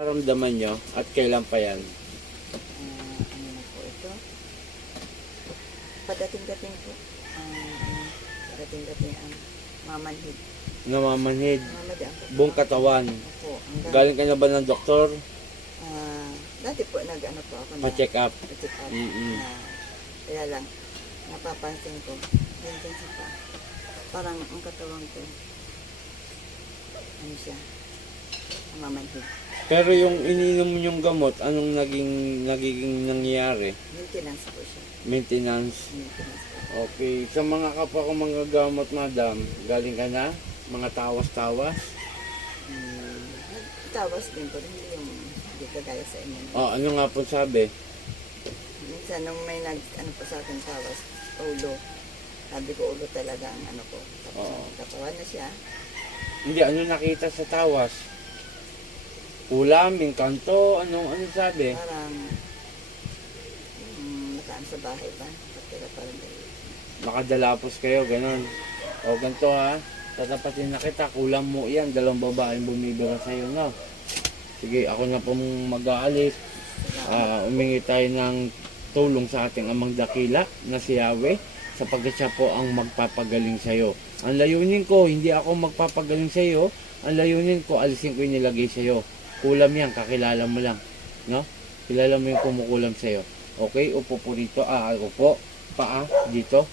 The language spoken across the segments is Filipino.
Nararamdaman nyo at kailan pa yan? Ano na po ito? Padating-dating po. Padating-dating ang mamanhid. Namamanhid, Mamadaan po. buong katawan. Opo. Galing ka na ba ng doktor? Dati po nag-ano po ako na. Pa-check up. Pa-check up. Mm-mm. Kaya lang, napapansin ko. Ganyan siya pa. Parang ang katawan ko. Ano siya? Mamanhid. Pero yung ininom mo yung gamot, anong nagiging nangyayari? Maintenance po siya. Maintenance. Maintenance po. Okay. Sa mga kapwa ko mga gamot, madam, galing ka na? Mga tawas-tawas? Tawas din po. Hindi yung hindi kagaya sa inyo. Ano nga po sabi? Minsan nung may ano po sa akin tawas, ulo. Sabi ko ulo talaga ang ano ko. Tapos katawan na siya. Hindi, ano nakita sa tawas? Ulam, yung kanto, ano sabi? Parang nakaan sa bahay ba? Patira parang Makadalapos kayo, ganun. O ganito ha, tatapatin na kita, kulang mo yan, dalawang babaeng bumibira sa'yo, no? Sige, ako na po mag-aalis. Umingi tayo ng tulong sa ating amang dakila na si Yahweh, sapagkat siya po ang magpapagaling sa'yo. Ang layunin ko, hindi ako magpapagaling sa'yo. Ang layunin ko, alisin ko yung nilagay sa'yo. Kulam yan, kakilala mo lang. No? Kilala mo yung kumukulam sa'yo. Okay, upo po dito. Upo. Paa, dito.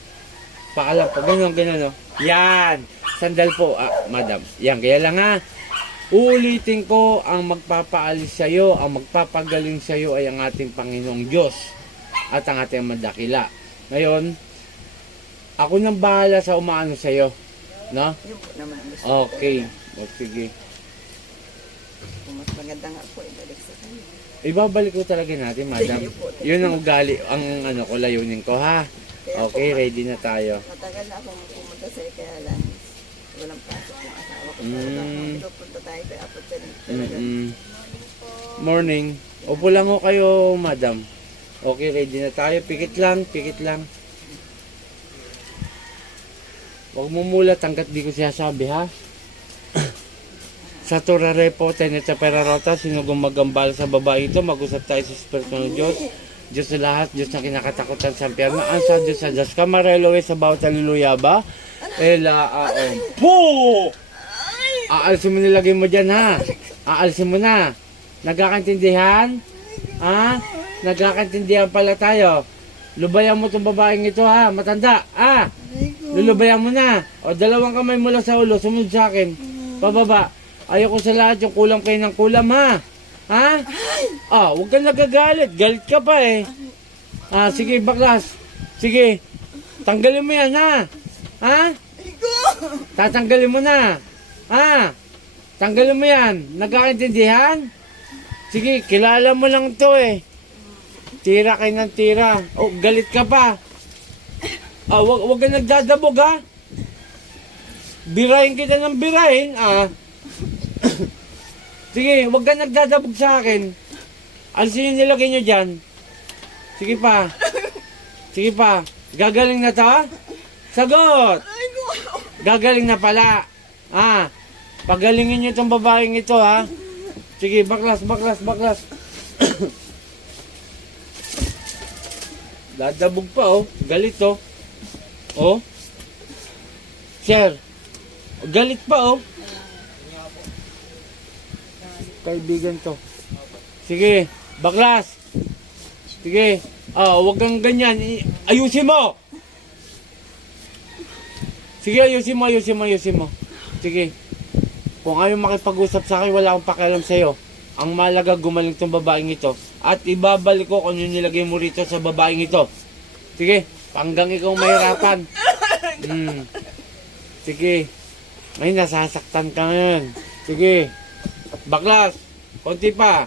Paa lang po. Ganun, no? Yan! Sandal po. Madam. Yan, kaya lang ha. Uulitin ko, ang magpapaalis sa'yo, ang magpapagaling sa'yo ay ang ating Panginoong Diyos at ang ating madakila. Ngayon, ako nang bahala sa umaano sa'yo. No? Yun po naman. Okay. O, sige. Kung mas maganda nga po, ibalik sa kanya. Ibabalik ko talaga natin, madam. Yun ang ugali, ang layunin ko, ha? Okay, ready na tayo. Matagal na akong pumunta sa kaya lang walang pasok yung asawa ko. Pero punta tayo kaya apat sa rin. Morning. Upo lang ho kayo, madam. Okay, ready na tayo. Pikit lang, pikit lang. Huwag mo mulat hanggat di ko sinasabi, ha? Sa turare po, teneta perarota, sino gumagambala sa babae ito, mag-usap tayo sa Espiritu ng Diyos. Diyos na lahat, Diyos na kinakatakutan sa impyerno. Ang sa Diyos, kamarelo sa bawat haleluya ba? Po! Aalisin mo nilagay mo dyan, ha? Aalisin mo na. Nagkakaintindihan? Ha? Nagkakaintindihan pala tayo. Lubayan mo itong babaeng ito, ha? Matanda, ha? Lulubayan mo na. O, dalawang kamay mula sa ulo, sumunod sa akin. Pababa. Ayoko sa lahat yung kulam kayo ng kulam, ha? Ha? Huwag kang nagagalit. Galit ka pa, eh. Sige, baklas. Sige. Tanggalin mo yan, ha? Ha? Tatanggalin mo na. Ha? Tanggalin mo yan. Nagkakaintindihan? Sige, kilala mo lang to, eh. Tira kayo ng tira. Galit ka pa. Wag kang nagdadabog, ha? Birahin kita ng birahin, Sige, huwag ka nagdadabog sa akin. Alisin yung nilagay nyo dyan. Sige pa. Sige pa. Gagaling na to? Sagot! Gagaling na pala. Pagalingin nyo itong babaeng ito, ha? Sige, baklas. Dadabog pa, Galit, Sir. Galit pa, Kaibigan to. Sige, baklas. Sige. Huwag kang ganyan. Ayusin mo. Sige, ayusin mo. Sige. Kung ayaw makipag-usap sa akin, wala akong pakialam sa'yo. Ang malaga, gumaling tong babaeng ito. At ibabalik ko kung yung nilagay mo rito sa babaeng ito. Sige, hanggang ikaw mahirapan. Sige. May nasasaktan ka ngayon. Sige. Baklas, konti pa.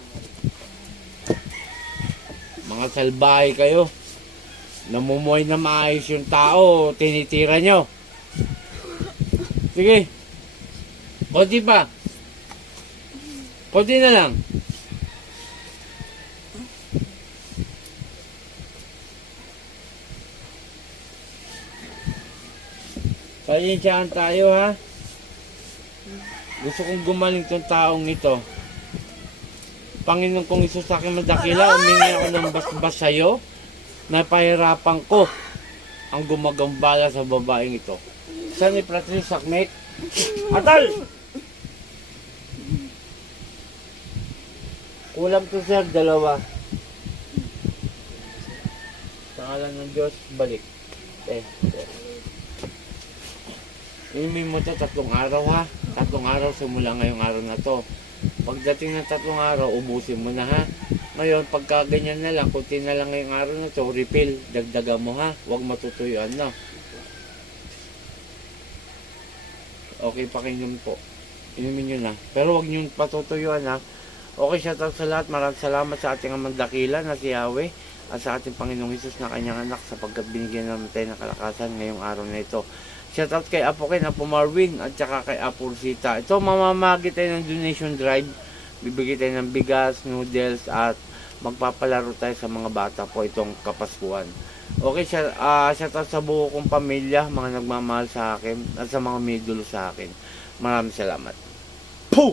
Mga salbahe kayo. Namumuhay na maayos yung tao, tinitira nyo. Sige. Konti pa. Konti na lang. Pasensyahan tayo, ha? Gusto kong gumaling tong taong ito. Panginoon kong Isus sa aking madakila, umingi ako ng basbas sa'yo, na pahirapan ko ang gumagambala sa babaeng ito. Saan ni Patrice Sakmek? Atal! Kulang to sir, 2. Sa ngalan ng Diyos, balik. Inumin mo to 3 araw ha. 3 araw simula ngayong araw na to. Pagdating ng 3 araw, ubusin mo na ha. Ngayon, pagka ganyan na lang, kunti na lang ngayong araw na to, refill, dagdagan mo ha. Huwag matutuyuan na. Okay, pakinom po. Inumin nyo na. Pero huwag nyo patutuyuan ha. Okay, shout out sa lahat. Maraming salamat sa ating amang dakila na si Yahweh at sa ating Panginoong Hesus na kanyang anak sapagkat binigyan naman tayo ng kalakasan ngayong araw na ito. Shout out kay Apo Ken, Apo Marwin at saka kay Apo Rosita. Ito, mamamagi tayo ng donation drive. Bibigay tayo ng bigas, noodles at magpapalaro tayo sa mga bata po itong Kapaskuhan. Okay, shout out sa buo kong pamilya, mga nagmamahal sa akin at sa mga may dulo sa akin. Maraming salamat. Puh!